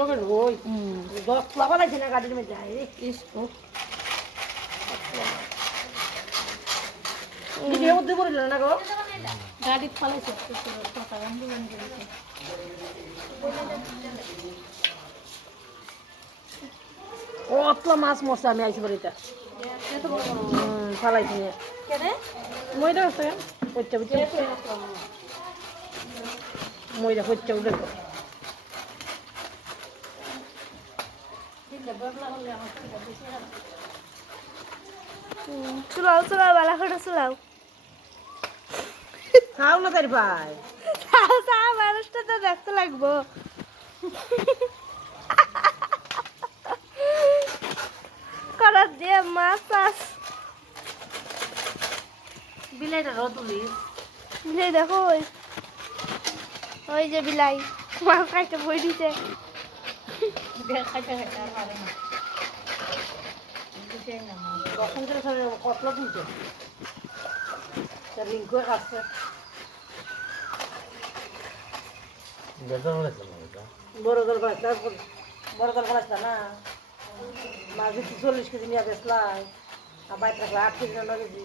লোকের ওই 10 লাখ লাগছে না গাড়ির মধ্যে যায় ভিডিও মধ্যে পড়িল না গো গাড়ি ফালাইছে টাকা বন্ধ করে কতলা মাছ মরছে আমি আইছি বাড়িতে ফালাইছি মইটা আছে পচ্চা পচ্চা মইটা পচ্চা উঠে চুলাও চুলাও বালা করে চুলাও খাও না তার ভাই মানুষটা তো দেখতে লাগবো করার দিয়ে মাছ চাষ বিলাইটা রতুলি বিলাই দেখো ওই যে বিলাই মাছ খাইতে বই দিছে কতলা তুলছে রিঙ্কু খাচ্ছে বড় দল বানাইছে না মাছ 40 কেজি নিয়ে বেসলাই আর বাইক রাখলে 8 কেজি 9 কেজি